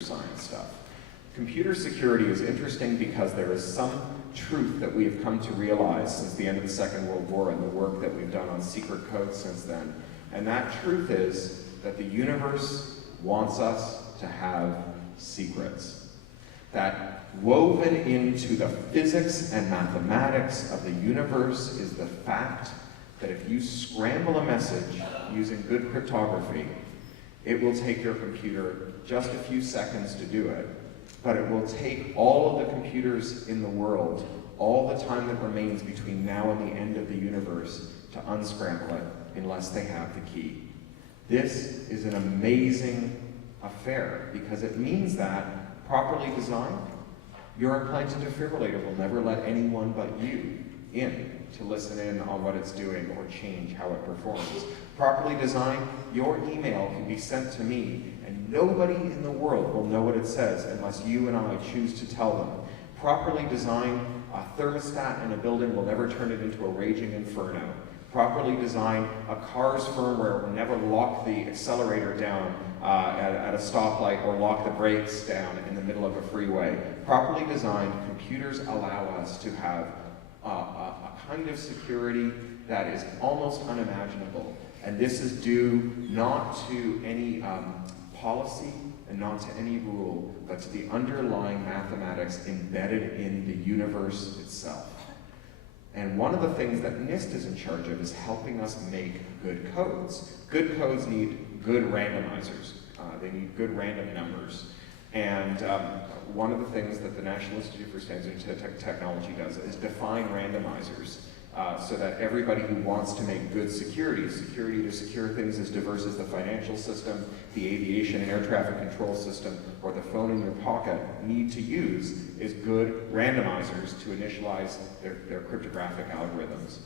science stuff. Computer security is interesting because there is some truth that we have come to realize since the end of the Second World War and the work that we've done on secret code since then. And that truth is that the universe wants us to have secrets. That woven into the physics and mathematics of the universe is the fact that if you scramble a message using good cryptography, it will take your computer just a few seconds to do it, but it will take all of the computers in the world, all the time that remains between now and the end of the universe, to unscramble it unless they have the key. This is an amazing affair because it means that, properly designed, your implanted defibrillator will never let anyone but you in to listen in on what it's doing or change how it performs. Properly designed, your email can be sent to me and nobody in the world will know what it says unless you and I choose to tell them. Properly designed, a thermostat in a building will never turn it into a raging inferno. Properly designed, a car's firmware will never lock the accelerator down at a stoplight or lock the brakes down in the middle of a freeway. Properly designed, computers allow us to have a kind of security that is almost unimaginable. And this is due not to any policy and not to any rule, but to the underlying mathematics embedded in the universe itself. And one of the things that NIST is in charge of is helping us make good codes. Good codes need good randomizers. They need good random numbers. And one of the things that the National Institute for Standards and Technology does is define randomizers so that everybody who wants to make good security to secure things as diverse as the financial system, the aviation and air traffic control system, or the phone in your pocket need to use is good randomizers to initialize their cryptographic algorithms.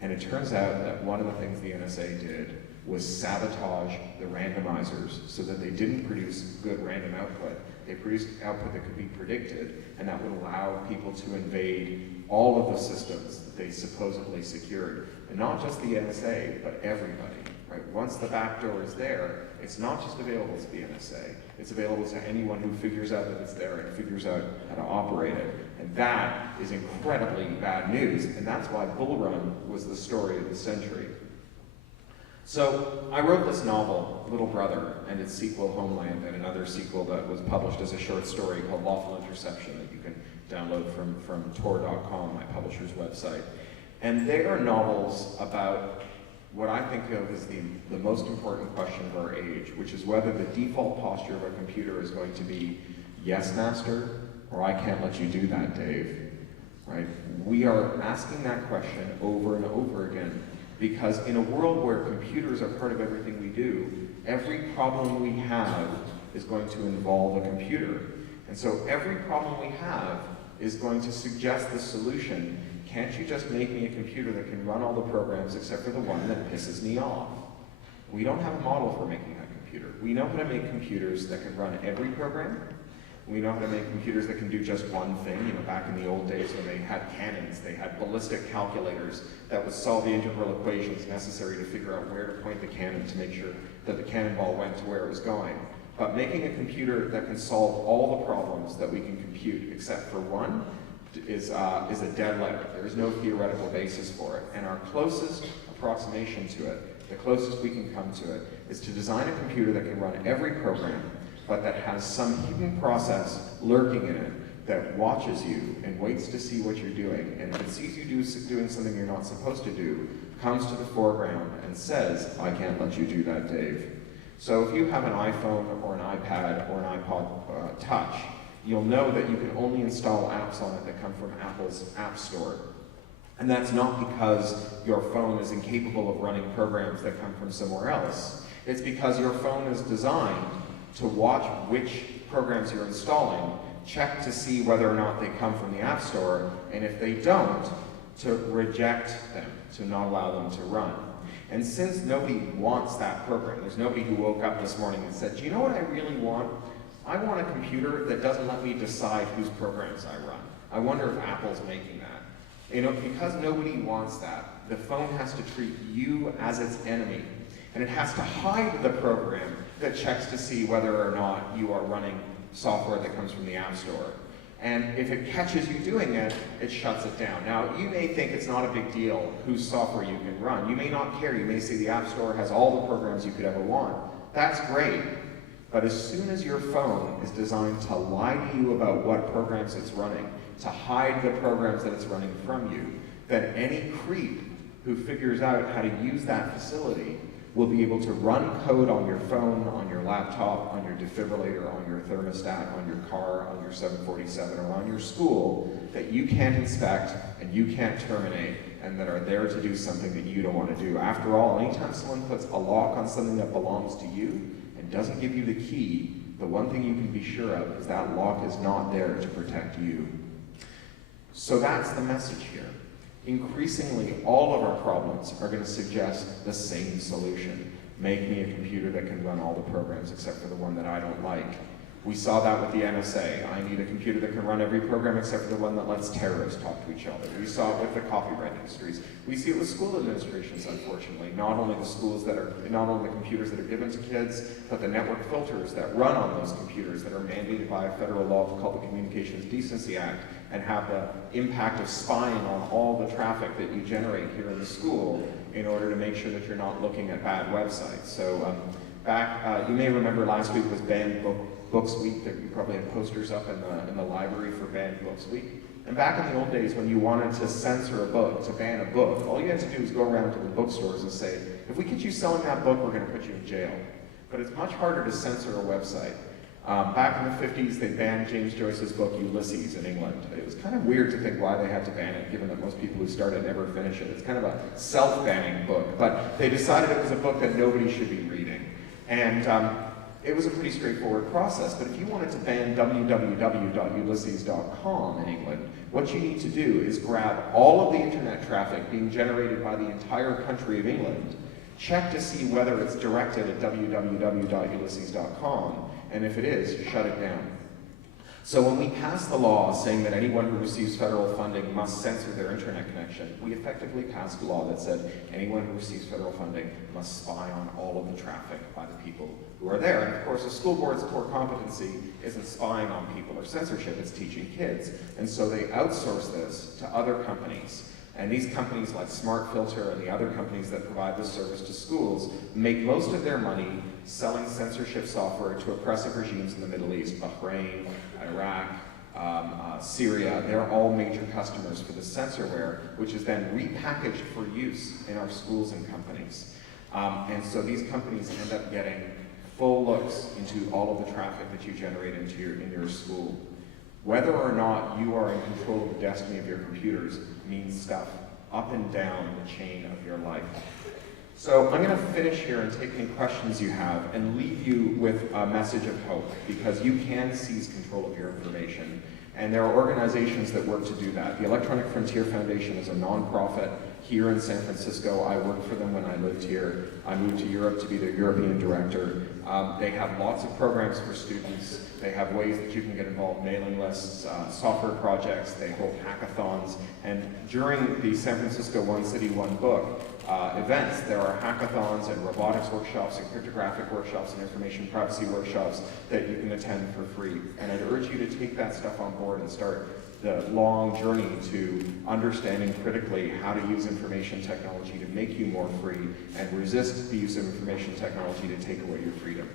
And it turns out that one of the things the NSA did was sabotage the randomizers so that they didn't produce good random output. They produced output that could be predicted, and that would allow people to invade all of the systems that they supposedly secured. And not just the NSA, but everybody, right? Once the backdoor is there, it's not just available to the NSA, it's available to anyone who figures out that it's there and figures out how to operate it. And that is incredibly bad news, and that's why Bull Run was the story of the century. So I wrote this novel, Little Brother, and its sequel, Homeland, and another sequel that was published as a short story called Lawful Interception that you can download from Tor.com, my publisher's website. And they are novels about what I think of as the most important question of our age, which is whether the default posture of a computer is going to be, yes, master, or I can't let you do that, Dave. Right? We are asking that question over and over again. Because in a world where computers are part of everything we do, every problem we have is going to involve a computer. And so every problem we have is going to suggest the solution. Can't you just make me a computer that can run all the programs except for the one that pisses me off? We don't have a model for making that computer. We know how to make computers that can run every program. We know how to make computers that can do just one thing. You know, back in the old days when they had cannons, they had ballistic calculators that would solve the integral equations necessary to figure out where to point the cannon to make sure that the cannonball went to where it was going. But making a computer that can solve all the problems that we can compute except for one is a dead letter. There is no theoretical basis for it. And our closest approximation to it, the closest we can come to it, is to design a computer that can run every program, but that has some hidden process lurking in it that watches you and waits to see what you're doing. And if it sees you doing something you're not supposed to do, comes to the foreground and says, I can't let you do that, Dave. So if you have an iPhone or an iPad or an iPod Touch, you'll know that you can only install apps on it that come from Apple's App Store. And that's not because your phone is incapable of running programs that come from somewhere else. It's because your phone is designed to watch which programs you're installing, check to see whether or not they come from the App Store, and if they don't, to reject them, to not allow them to run. And since nobody wants that program, there's nobody who woke up this morning and said, do you know what I really want? I want a computer that doesn't let me decide whose programs I run. I wonder if Apple's making that. You know, because nobody wants that, the phone has to treat you as its enemy. And it has to hide the program that checks to see whether or not you are running software that comes from the App Store. And if it catches you doing it, it shuts it down. Now, you may think it's not a big deal whose software you can run. You may not care. You may say the App Store has all the programs you could ever want. That's great. But as soon as your phone is designed to lie to you about what programs it's running, to hide the programs that it's running from you, then any creep who figures out how to use that facility will be able to run code on your phone, on your laptop, on your defibrillator, on your thermostat, on your car, on your 747, or on your school that you can't inspect and you can't terminate, and that are there to do something that you don't want to do. After all, anytime someone puts a lock on something that belongs to you and doesn't give you the key, the one thing you can be sure of is that lock is not there to protect you. So that's the message here. Increasingly, all of our problems are going to suggest the same solution. Make me a computer that can run all the programs except for the one that I don't like. We saw that with the NSA. I need a computer that can run every program except for the one that lets terrorists talk to each other. We saw it with the copyright industries. We see it with school administrations, unfortunately. Not only the computers that are given to kids, but the network filters that run on those computers that are mandated by a federal law called the Communications Decency Act, and have the impact of spying on all the traffic that you generate here in the school in order to make sure that you're not looking at bad websites. So you may remember last week was Banned Books Week. That you probably had posters up in the library for Banned Books Week. And back in the old days when you wanted to censor a book, to ban a book, all you had to do was go around to the bookstores and say, if we get you selling that book, we're going to put you in jail. But it's much harder to censor a website. Back in the 50s, they banned James Joyce's book Ulysses in England. It was kind of weird to think why they had to ban it, given that most people who start it never finish it. It's kind of a self-banning book, but they decided it was a book that nobody should be reading. And it was a pretty straightforward process, but if you wanted to ban www.ulysses.com in England, what you need to do is grab all of the internet traffic being generated by the entire country of England, check to see whether it's directed at www.ulysses.com, and if it is, shut it down. So when we passed the law saying that anyone who receives federal funding must censor their internet connection, we effectively passed a law that said anyone who receives federal funding must spy on all of the traffic by the people who are there. And of course, a school board's core competency isn't spying on people or censorship, it's teaching kids. And so they outsource this to other companies. And these companies like SmartFilter and the other companies that provide this service to schools make most of their money selling censorship software to oppressive regimes in the Middle East, Bahrain, Iraq, Syria. They're all major customers for the censorware, which is then repackaged for use in our schools and companies. And so these companies end up getting full looks into all of the traffic that you generate in your school. Whether or not you are in control of the destiny of your computers means stuff up and down the chain of your life. So I'm going to finish here and take any questions you have and leave you with a message of hope, because you can seize control of your information. And there are organizations that work to do that. The Electronic Frontier Foundation is a nonprofit here in San Francisco. I worked for them when I lived here. I moved to Europe to be their European director. They have lots of programs for students. They have ways that you can get involved, mailing lists, software projects. They hold hackathons. And during the San Francisco One City, One Book events, there are hackathons and robotics workshops and cryptographic workshops and information privacy workshops that you can attend for free. And I'd urge you to take that stuff on board and start the long journey to understanding critically how to use information technology to make you more free and resist the use of information technology to take away your freedom.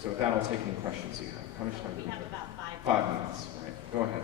So with that, I'll take any questions you have. How much time do we have? About 5 minutes. All right, go ahead.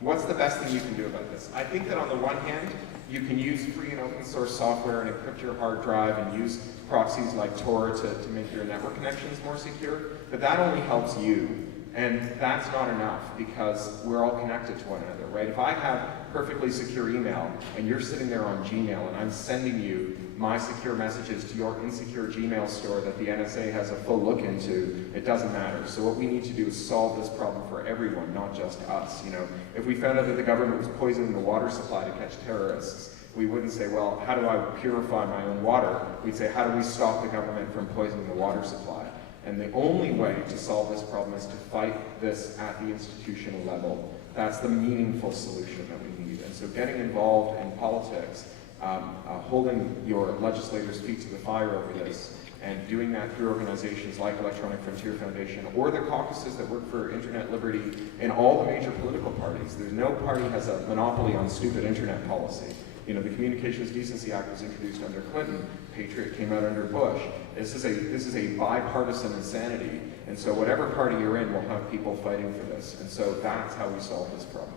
What's the best thing you can do about this? I think that on the one hand, you can use free and open source software and encrypt your hard drive and use proxies like Tor to make your network connections more secure, but that only helps you. And that's not enough, because we're all connected to one another, right? If I have perfectly secure email and you're sitting there on Gmail and I'm sending you my secure messages to your insecure Gmail store that the NSA has a full look into, it doesn't matter. So what we need to do is solve this problem for everyone, not just us. You know, if we found out that the government was poisoning the water supply to catch terrorists, we wouldn't say, well, how do I purify my own water? We'd say, how do we stop the government from poisoning the water supply? And the only way to solve this problem is to fight this at the institutional level. That's the meaningful solution that we need. And so getting involved in politics, holding your legislators' feet to the fire over this, and doing that through organizations like Electronic Frontier Foundation or the caucuses that work for internet liberty in all the major political parties. There's no party has a monopoly on stupid internet policy. You know, the Communications Decency Act was introduced under Clinton. Patriot came out under Bush. This is a bipartisan insanity. And so whatever party you're in will have people fighting for this. And so that's how we solve this problem.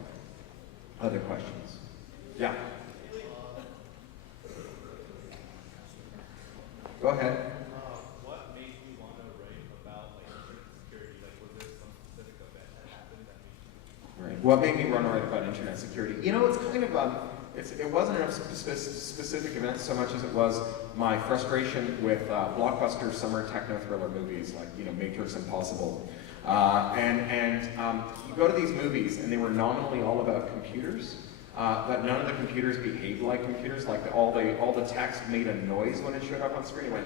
Other questions? Yeah. Go ahead. What made you want to write about internet security? Like, was there some specific event that happened that made you? Right. What made me want to write about internet security? You know, it's kind of it wasn't a specific event so much as it was my frustration with blockbuster summer techno thriller movies like, you know, Matrix Impossible. You go to these movies and they were nominally all about computers, but none of the computers behaved like computers. Like all the text made a noise when it showed up on screen. It went,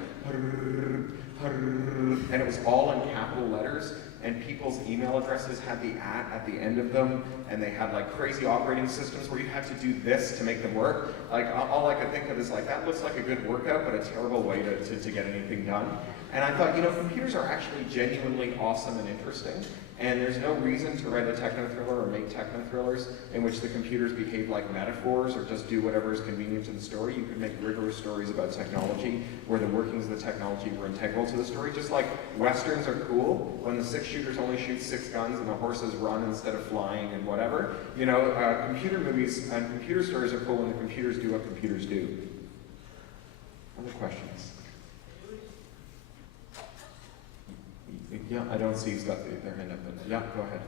and it was all in capital letters. And people's email addresses had the at the end of them, and they had like crazy operating systems where you had to do this to make them work. Like all I could think of is like, that looks like a good workout, but a terrible way to get anything done. And I thought, you know, computers are actually genuinely awesome and interesting, and there's no reason to write a techno thriller or make techno thrillers in which the computers behave like metaphors or just do whatever is convenient to the story. You could make rigorous stories about technology where the workings of the technology were integral to the story. Just like Westerns are cool when the 6-shooters only shoot 6 guns and the horses run instead of flying and whatever. You know, computer movies and computer stories are cool when the computers do what computers do. Other questions? Yeah, I don't see who's got their hand up, but yeah, go ahead.